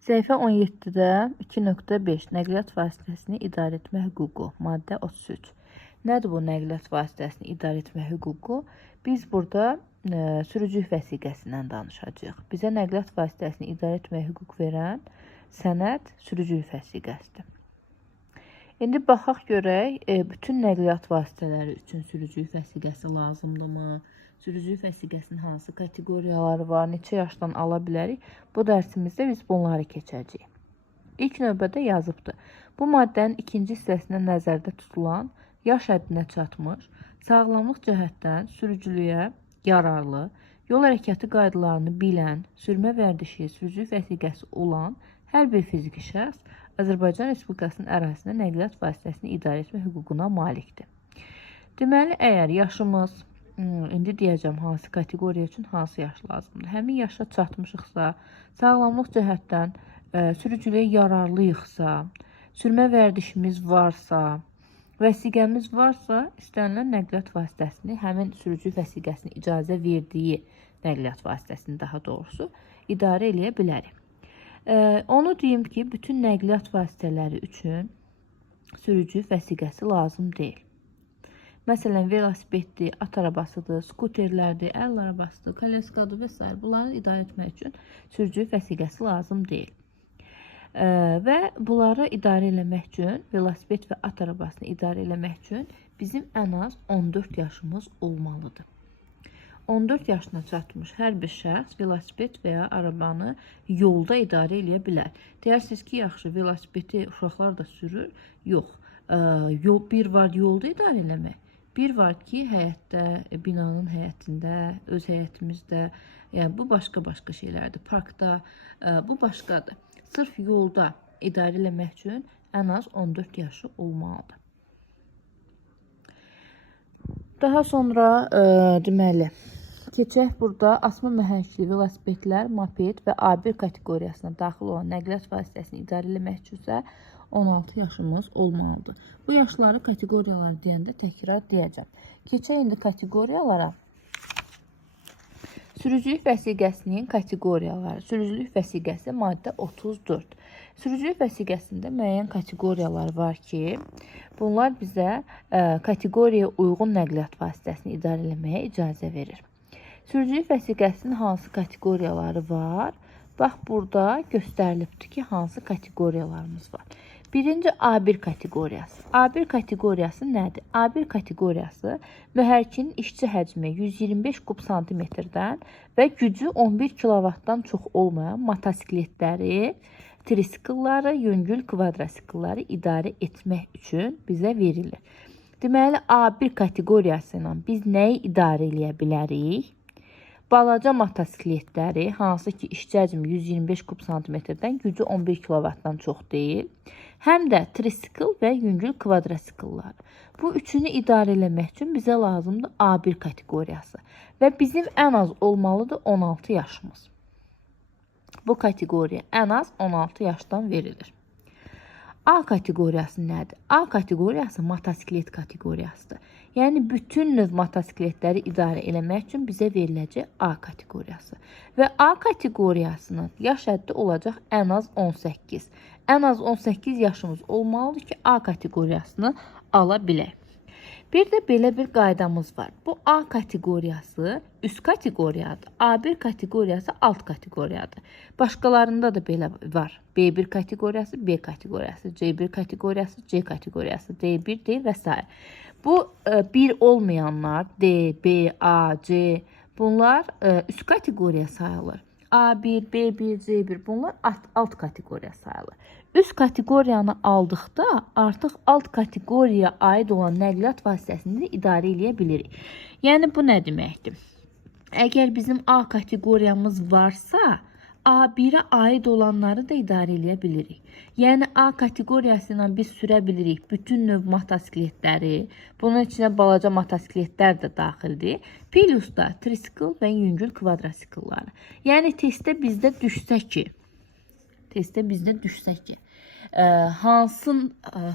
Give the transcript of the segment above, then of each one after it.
Səhifə 17-də 2.5 nəqliyyat vasitəsini idarə etmə hüququ, maddə 33. Nədir bu nəqliyyat vasitəsini idarə etmə hüququ? Biz burada sürücülük vəsiqəsindən danışacağıq. Bizə nəqliyyat vasitəsini idarə etmə hüquq verən sənəd sürücülük vəsiqəsidir. İndi baxaq görək, bütün nəqliyyat vasitələri üçün sürücülük vəsiqəsi lazımdırmı? Sürücülük vəsiqəsinin hansı kateqoriyaları var, neçə yaşdan ala bilərik? Bu dərsimizdə biz bunları keçəcəyik. İlk növbədə yazıbdır. Bu maddənin ikinci hissəsində nəzərdə tutulan, yaş həddinə çatmış, sağlamlıq cəhətdən sürücülüyə yararlı, yol hərəkəti qaydalarını bilən, sürmə vərdişi, sürücülük vəsiqəsi olan hər bir fiziki şəxs Azərbaycan Respublikasının ərazisində nəqliyyat vasitəsini idarə etmə hüququna malikdir. Deməli, əgər yaşımız, indi deyəcəm hansı kateqoriya üçün hansı yaş lazımdır. Həmin yaşa çatmışıqsa, sağlamlıq cəhətdən sürücülüyə yararlıyıqsa, sürmə vərdişimiz varsa, vəsiqəmiz varsa, istənilən nəqliyyat vasitəsini, həmin sürücülük vəsiqəsini icazə verdiyi nəqliyyat vasitəsini daha doğrusu idarə eləyə bilərik. Onu deyim ki, bütün nəqliyyat vasitələri üçün sürücülük vəsiqəsi lazım deyil. Məsələn, velosipeddir, at arabasıdır, skuterlərdir, əl arabasıdır, kolyeskadır və s. Bunları idarə etmək üçün sürücülük vəsiqəsi lazım deyil. Və bunları idarə eləmək üçün, velosiped və at arabasını idarə eləmək üçün bizim ən az 14 yaşımız olmalıdır. 14 yaşına çatmış hər bir şəxs velosiped və ya arabanı yolda idarə eləyə bilər. Deyirsiniz ki, yaxşı, velosipedi uşaqlar da sürür. Yox, bir var yolda idarə eləmək. Bir var ki, həyətdə, binanın həyətində, öz həyətimizdə, yəni bu başqa şeylərdir. Parkda, bu başqadır. Sırf yolda idarə eləmək üçün ən az 14 yaşı olmalıdır. Daha sonra deməli, keçək burada asma məhəngli velosipedlər, moped və A1 kateqoriyasına daxil olan nəqliyyat vasitəsini idarə eləmək üçünsə 16 yaşımız olmalıdır. Bu yaşları kateqoriyalar deyəndə təkrar deyəcəm. Keçək indi kateqoriyalara. Sürücülük vəsiqəsinin kateqoriyaları. Sürücülük vəsiqəsi maddə 34. Sürücülük vəsiqəsində müəyyən kateqoriyalar var ki, bunlar bizə kateqoriyaya uyğun nəqliyyat vasitəsini idarə etməyə icazə verir. Sürücülük vəsiqəsinin hansı kateqoriyaları var? Bax, burada göstərilibdir ki, hansı kateqoriyalarımız var. Birinci A1 kateqoriyası. A1 kateqoriyası nədir? A1 kateqoriyası mühərrikinin işçi həcmi 125 kub santimetrdən və gücü 11 kilovatdan çox olmayan motosikletləri, trisikılları, yüngül kvadrosikılları idarə etmək üçün bizə verilir. Deməli, A1 kateqoriyası ilə biz nəyi idarə eləyə bilərik? Balaca motosikletləri, hansı ki işçi həcmi 125 kub santimetrdən, gücü 11 kilovatdan çox deyil, həm də trisikl və yüngül kvadrosikıllar. Bu üçünü idarə eləmək üçün bizə lazımdır A1 kateqoriyası və bizim ən az olmalıdır 16 yaşımız. Bu kateqoriya ən az 16 yaşdan verilir. A kateqoriyası nədir? A kateqoriyası motosiklet kateqoriyasıdır. Yəni, bütün növ motosikletləri idarə eləmək üçün bizə veriləcək A kateqoriyası. Və A kateqoriyasının yaş həddi olacaq ən az 18. Ən az 18 yaşımız olmalıdır ki, A kateqoriyasını ala bilək. Bir də belə bir qaydamız var. Bu A kateqoriyası üst kateqoriyadır. A1 kateqoriyası alt kateqoriyadır. Başqalarında da belə var. B1 kateqoriyası, B kateqoriyası, C1 kateqoriyası, C kateqoriyası, D1, D və s. Bu bir olmayanlar D, B, A, C bunlar üst kateqoriya sayılır. A1, B1, C1 bunlar alt kateqoriya sayılır. Üst kateqoriyanı aldıqda artıq alt kateqoriyaya aid olan nəqliyyat vasitəsini idarə eləyə bilirik. Yəni bu nə deməkdir? Əgər bizim A kateqoriyamız varsa, A1'ə aid olanları da idarə eləyə bilirik. Yəni A kateqoriyası ilə biz sürə bilirik bütün növ motosikletləri, bunun içində balaca motosikletlər də daxildir. Plus da trisikl və yüngül kvadrosikılları. Yəni testdə bizdə düşsə ki,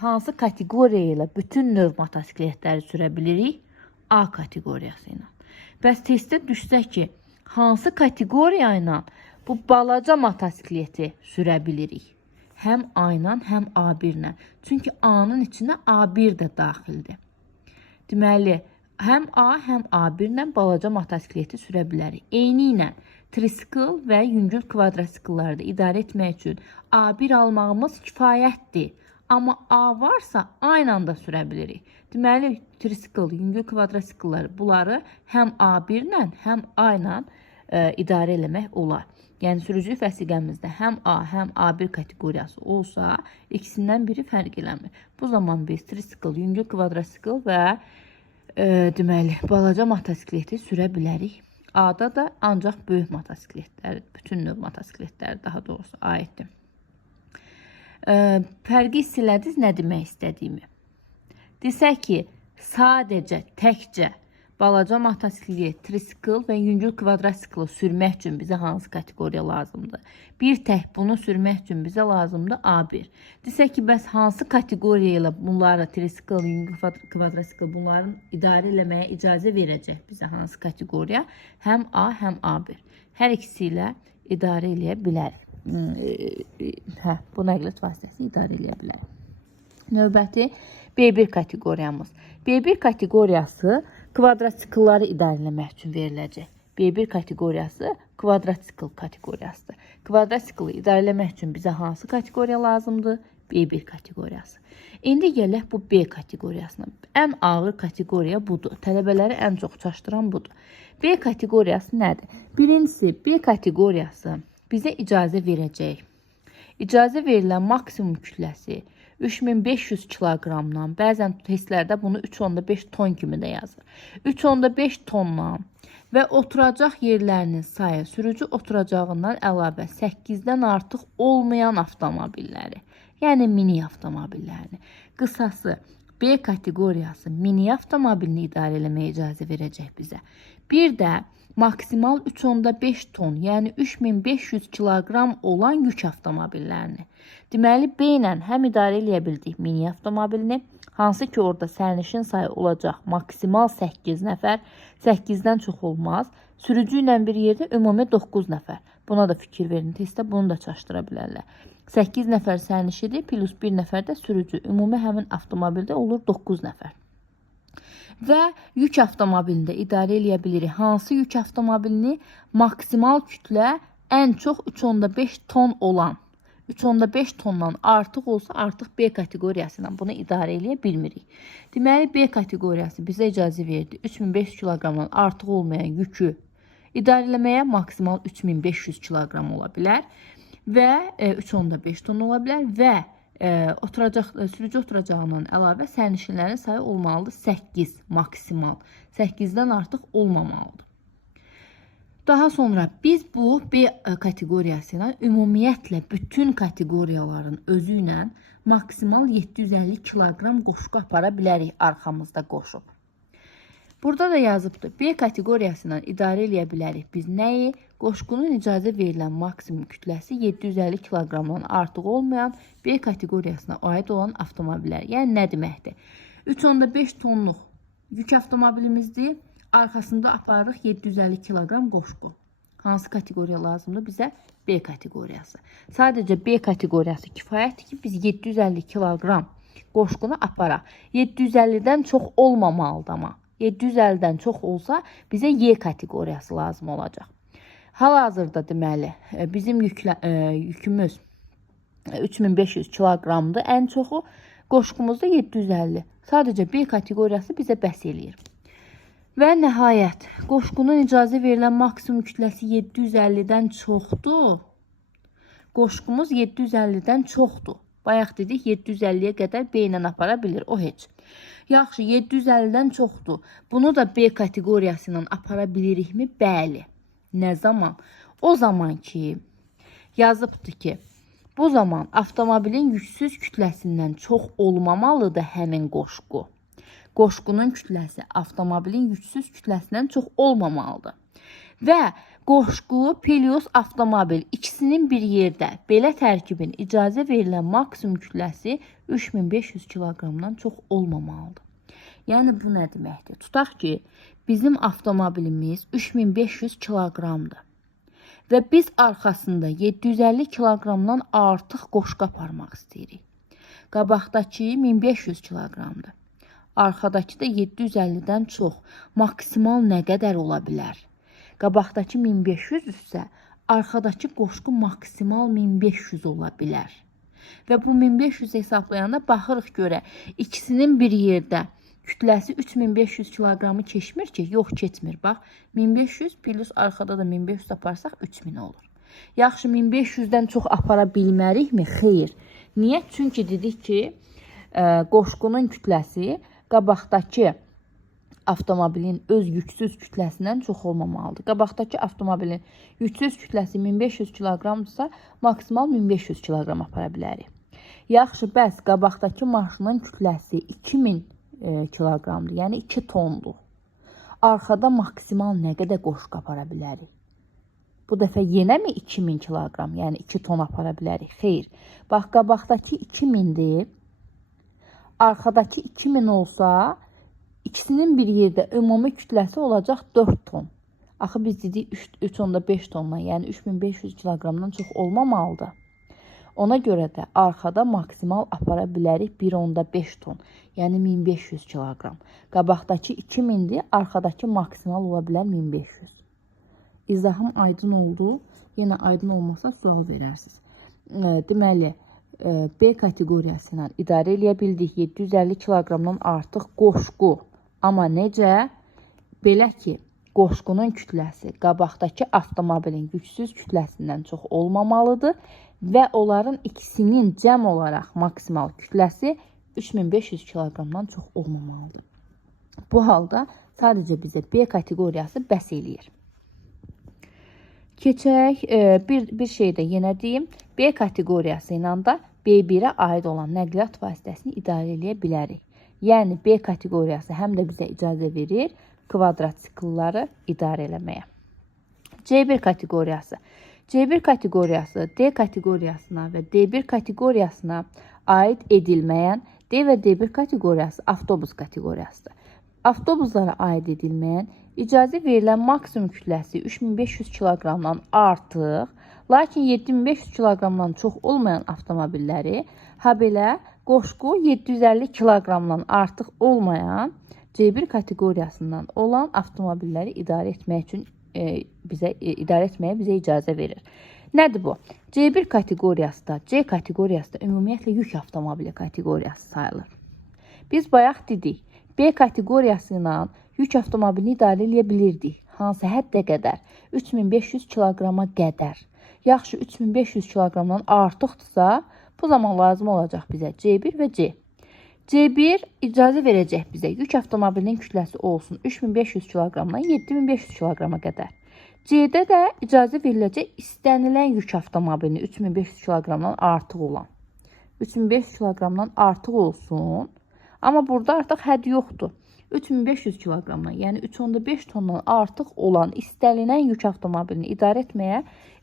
hansı kateqoriya ilə bütün növ motosikletləri sürə bilirik? A kateqoriyası ilə. Bəs testdə düşsə ki, hansı kateqoriya ilə bu balaca motosikleti sürə bilirik. Həm A ilə, həm A1 ilə. Çünki A-nın içində A1 də daxildir. Deməli, həm A, həm A1 ilə balaca motosikleti sürə bilərik. Eyni ilə trisikl və yüngül kvadrosiklları da idarə etmək üçün A1 almağımız kifayətdir. Amma A varsa aynı anda sürə bilirik. Deməli, trisikl, yüngül kvadrosiklları bunları həm A1 ilə, həm A ilə idarə eləmək olar. Yəni, sürücülük vəsiqəmizdə həm A, həm A1 kateqoriyası olsa, ikisindən biri fərq eləmir. Bu zaman biz trisikl, yüngül kvadrosikl və deməli, balaca motosikleti sürə bilərik. A-da da ancaq böyük motosikletlər, bütün növ motosikletlər daha doğrusu aiddir. Fərqi hiss elədiniz nə demək istədiyimi? Desək ki, sadəcə, təkcə balaca motosiklet, trisikl və yüngül kvadrosikl sürmək üçün bizə hansı kateqoriya lazımdır? Bir tək bunu sürmək üçün bizə lazımdır A1. Desək ki, bəs hansı kateqoriya ilə bunları, trisikl, yüngül kvadrosikl bunların idarə eləməyə icazə verəcək bizə hansı kateqoriya? Həm A, həm A1. Hər ikisi ilə idarə eləyə bilərik. Bu nəqliyyat vasitəsi idarə eləyə bilərik. Növbəti B1 kateqoriyamız. B1 kateqoriyası kvadrotsiklları idarə eləmək üçün veriləcək. B1 kateqoriyası kvadrotsikl kateqoriyasıdır. Kvadrotsiklı idarə eləmək üçün bizə hansı kateqoriya lazımdır? B1 kateqoriyası. İndi gələk bu B kateqoriyasına. Ən ağır kateqoriya budur. Tələbələri ən çox çaşdıran budur. B kateqoriyası nədir? Birincisi, B kateqoriyası bizə icazə verəcək. İcazə verilən maksimum kütləsi 3500 kiloqramdan, bəzən testlərdə bunu 3,5 ton kimi də yazır. 3,5 tondan və oturacaq yerlərinin sayı sürücü oturacağından əlavə 8-dən artıq olmayan avtomobilləri, yəni mini avtomobillərini. Qısası B kateqoriyası mini avtomobilini idarə eləməyə icazə verəcək bizə. Bir də maksimal 3,5 ton, yəni 3500 kiloqram olan yük avtomobillərini. Deməli, B ilə həm idarə eləyə bildik mini avtomobilini, hansı ki orada sərnişin sayı olacaq maksimal 8 nəfər, 8-dən çox olmaz. Sürücü ilə bir yerdə ümumi 9 nəfər. Buna da fikir verin, testdə bunu da çaşdıra bilərlər. 8 nəfər sərnişidir, plus 1 nəfər də sürücü. Ümumi həmin avtomobildə olur 9 nəfər. Və yük avtomobilində idarə eləyə bilirik. Hansı yük avtomobilini? Maksimal kütlə ən çox 3,5 ton olan. 3,5 tondan artıq olsa artıq B kateqoriyası ilə bunu idarə eləyə bilmirik. Deməli, B kateqoriyası bizə icazə verdi. 3500 kiloqramdan artıq olmayan yükü idarə eləməyə maksimal 3500 kiloqram ola bilər və 3,5 ton ola bilər və sürücü oturacağından əlavə sərnişinlərin sayı olmalıdır 8 maksimal. 8-dən artıq olmamalıdır. Daha sonra biz bu B kateqoriyası ilə ümumiyyətlə bütün kateqoriyaların özü ilə maksimal 750 kiloqram qoşqu apara bilərik arxamızda qoşub. Burada da yazıbdır. B kateqoriyası ilə idarə eləyə bilərik biz nəyi? Qoşqunun icazə verilən maksimum kütləsi 750 kiloqramdan artıq olmayan B kateqoriyasına aid olan avtomobillər. Yəni nə deməkdir? 3,5 tonluq yük avtomobilimizdir. Arxasında aparırıq 750 kiloqram qoşqu. Hansı kateqoriya lazımdır? Bizə B kateqoriyası. Sadəcə B kateqoriyası kifayətdir ki, biz 750 kiloqram qoşqunu aparaq. 750-dən çox olmamalıdır amma. 750-dən çox olsa bizə Y kateqoriyası lazım olacaq. Hal-hazırda deməli bizim yükümüz 3500 kiloqramdır ən çoxu, qoşqumuz da 750. Sadəcə B kateqoriyası bizə bəs eləyir. Və nəhayət, qoşqunun icazə verilən maksimum kütləsi 750-dən çoxdur. Qoşqumuz 750-dən çoxdur. Bayaq dedik 750-yə qədər B ilə apara bilir, o heç. Yaxşı, 750-dən çoxdur. Bunu da B kateqoriyası ilə apara bilirikmi? Bəli. Nə zaman? O zaman ki, yazıbdır ki, bu zaman avtomobilin yüksüz kütləsindən çox olmamalıdır həmin qoşqu. Qoşqunun kütləsi avtomobilin yüksüz kütləsindən çox olmamalıdır. Və qoşqu, Pelios avtomobil ikisinin bir yerdə belə tərkibin icazə verilən maksimum kütləsi 3500 kiloqramdan çox olmamalıdır. Yəni bu nə deməkdir? Tutaq ki, bizim avtomobilimiz 3500 kiloqramdır və biz arxasında 750 kiloqramdan artıq qoşqa aparmaq istəyirik. Qabaqdakı 1500 kiloqramdır. Arxadakı da 750-dən çox. Maksimal nə qədər ola bilər? Qabaqdakı 1500 isə arxadakı qoşqu maksimal 1500 ola bilər. Və bu 1500 hesablayanda baxırıq görə ikisinin bir yerdə kütləsi 3500 kiloqramı keçmir ki, yox keçmir. Bax, 1500 plus arxada da 1500 aparsaq 3000 olur. Yaxşı, 1500-dən çox apara bilmərikmi? Xeyr. Niyə? Çünki dedik ki, qoşqunun kütləsi qabaqdakı avtomobilin öz yüksüz kütləsindən çox olmamalıdır. Qabaqdakı avtomobilin yüksüz kütləsi 1500 kiloqramdırsa, maksimal 1500 kiloqram apara bilərik. Yaxşı, bəs qabaqdakı maşının kütləsi 2000 kiloqramdır, yəni 2 tondur. Arxada maksimal nə qədər qoşq apara bilərik? Bu dəfə yenə mi 2000 kiloqram, yəni 2 ton apara bilərik? Xeyr. Bax, qabaqdakı 2000-dir. Arxadakı 2000 olsa, ikisinin bir yerdə ümumi kütləsi olacaq 4 ton. Axı biz dedik 3.5 tondan, yəni 3500 kiloqramdan çox olmamalıdır. Ona görə də arxada maksimal apara bilərik 1.5 ton, yəni 1500 kiloqram. Qabaqdakı 2000-dir, arxadakı maksimal ola bilər 1500. İzahım aydın oldu. Yenə aydın olmasa sual verərsiniz. Deməli, B kateqoriyası ilə idarə eləyə bildik 750 kiloqramdan artıq qoşqu. Amma necə? Belə ki, qoşqunun kütləsi qabaqdakı avtomobilin yüksüz kütləsindən çox olmamalıdır və onların ikisinin cəm olaraq maksimal kütləsi 3500 kiloqramdan çox olmamalıdır. Bu halda sadəcə bizə B kateqoriyası bəs eləyir. Keçək, bir şey də yenə deyim. B kateqoriyası ilə də B1-ə aid olan nəqliyyat vasitəsini idarə eləyə bilərik. Yəni, B kateqoriyası həm də bizə icazə verir kvadrotsiklları idarə eləməyə. C1 kateqoriyası. C1 kateqoriyası D kateqoriyasına və D1 kateqoriyasına aid edilməyən D və D1 kateqoriyası avtobus kateqoriyasıdır. Avtobuslara aid edilməyən icazə verilən maksimum kütləsi 3500 kiloqramdan artıq, lakin 7500 kiloqramdan çox olmayan avtomobilləri, habelə qoşqu 750 kiloqramdan artıq olmayan C1 kateqoriyasından olan avtomobilləri idarə etməyə bizə icazə verir. Nədir bu? C1 kateqoriyası da, C kateqoriyası da ümumiyyətlə yük avtomobili kateqoriyası sayılır. Biz bayaq dedik, B kateqoriyası ilə yük avtomobilini idarə eləyə bilirdik. Hansı həddə qədər? 3500 kiloqrama qədər. Yaxşı, 3500 kiloqramdan artıqdırsa, bu zaman lazım olacaq bizə C1 və C. C1 icazə verəcək bizə yük avtomobilinin kütləsi olsun 3500 kiloqramdan 7500 kiloqrama qədər. C-də də icazə veriləcək istənilən yük avtomobilini 3500 kiloqramdan artıq olan. 3500 kiloqramdan artıq olsun. Amma burada artıq hədd yoxdur. 3500 kiloqramdan, yəni 3.5 tondan artıq olan istənilən yük avtomobilini idarə etməyə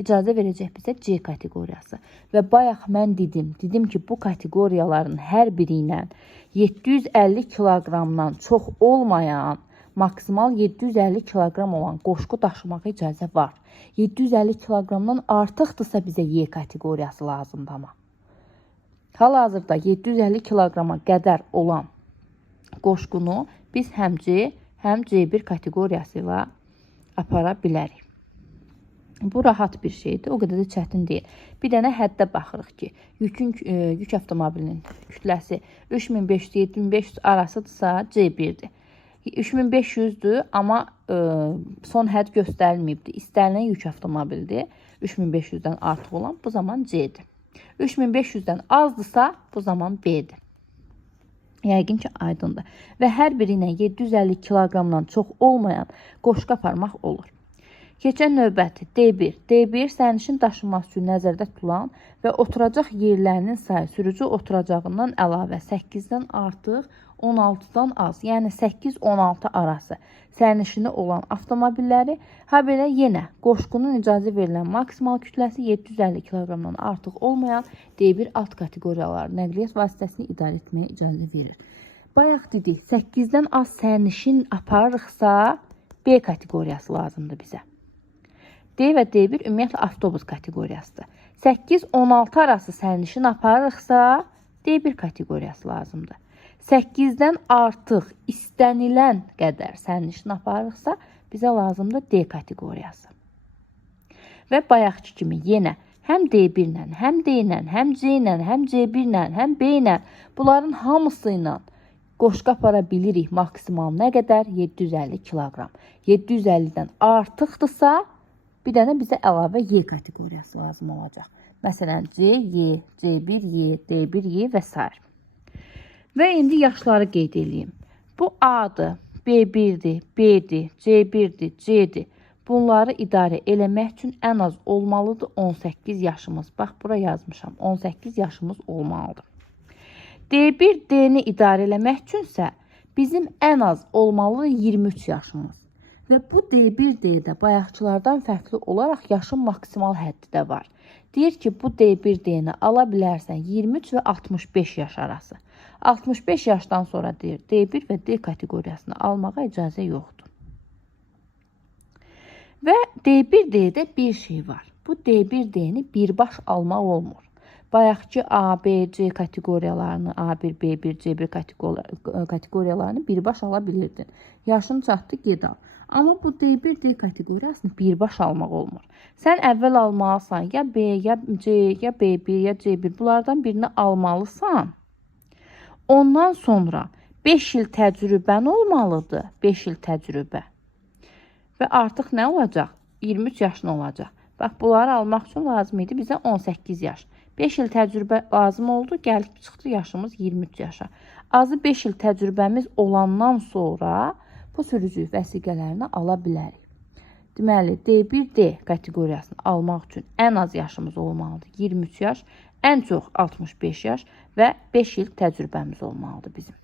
icazə verəcək bizə C kateqoriyası. Və bayaq mən dedim ki, bu kateqoriyaların hər biri ilə 750 kiloqramdan çox olmayan, maksimal 750 kiloqram olan qoşqu daşımağa icazə var. 750 kiloqramdan artıqdırsa bizə Y kateqoriyası lazımdır amma. Hal-hazırda 750 kiloqrama qədər olan qoşqunu biz həm C, həm C1 kateqoriyası ilə apara bilərik. Bu rahat bir şeydir, o qədər də çətin deyil. Bir dənə həddə baxırıq ki, yük avtomobilinin kütləsi 3500-7500 arasıdırsa C1-dir. 3500-dür, amma son hədd göstərilməyibdir. İstənilən yük avtomobildir, 3500-dən artıq olan, bu zaman C-dir. 3500-dən azdırsa, bu zaman B-dir. Yəqin ki, aydındır. Və hər biri ilə 750 kiloqramdan çox olmayan qoşqu aparmaq olur. Keçən növbəti D1. D1 sərnişin daşınması üçün nəzərdə tutulan və oturacaq yerlərinin sayı sürücü oturacağından əlavə 8-dən artıq 16-dan az, yəni 8-16 arası sərnişini olan avtomobilləri, habelə yenə qoşqunun icazə verilən maksimal kütləsi 750 kiloqramdan artıq olmayan D1 alt kateqoriyaları nəqliyyat vasitəsini idarə etməyə icazə verir. Bayaq dedik, 8-dən az sərnişin aparırıqsa B kateqoriyası lazımdır bizə. D və D1 ümumiyyətlə avtobus kateqoriyasıdır. 8-16 arası sərnişin aparırıqsa, D1 kateqoriyası lazımdır. 8-dən artıq istənilən qədər sərnişin aparırıqsa, bizə lazımdır D kateqoriyası. Və bayaqki kimi yenə həm D1 ilə, həm D ilə, həm C ilə, həm C1 ilə, həm B ilə bunların hamısı ilə qoşqa apara bilirik maksimal nə qədər? 750 kiloqram. 750-dən artıqdırsa, bir dənə bizə əlavə Y kateqoriyası lazım olacaq. Məsələn, C, Y, C1, Y, D1, Y və s. Və indi yaşları qeyd edeyim. Bu A-dır, B1-dir, B-dir, C1-dir, C-dir. Bunları idarə eləmək üçün ən az olmalıdır 18 yaşımız. Bax, bura yazmışam. 18 yaşımız olmalıdır. D1, D-ni idarə eləmək üçünsə bizim ən az olmalıdır 23 yaşımız. Və bu D1, D-də bayaqçılardan fərqli olaraq yaşın maksimal həddi də var. Deyir ki, bu D1, D-ni ala bilərsən 23 və 65 yaş arası. 65 yaşdan sonra deyir, D1 və D kateqoriyasını almağa icazə yoxdur. Və D1, D-də bir şey var. Bu D1, D-ni birbaş almaq olmur. Bayaqki A, B, C kateqoriyalarını, A1, B1, C1 kateqoriyalarını birbaş ala bilirdin. Yaşın çatdı, ged al. Amma bu D1, D kateqoriyasını birbaş almaq olmur. Sən əvvəl almalısan ya B, ya C, ya B1, ya C1 bunlardan birini almalısan. Ondan sonra 5 il təcrübən olmalıdır. 5 il təcrübə. Və artıq nə olacaq? 23 yaşın olacaq. Bax, bunları almaq üçün lazım idi bizə 18 yaş. 5 il təcrübə lazım oldu, gəlib çıxdı yaşımız 23 yaşa. Azı 5 il təcrübəmiz olandan sonra bu sürücülük vəsiqələrini ala bilərik. Deməli, D1D kateqoriyasını almaq üçün ən az yaşımız olmalıdır 23 yaş, ən çox 65 yaş və 5 il təcrübəmiz olmalıdır bizim.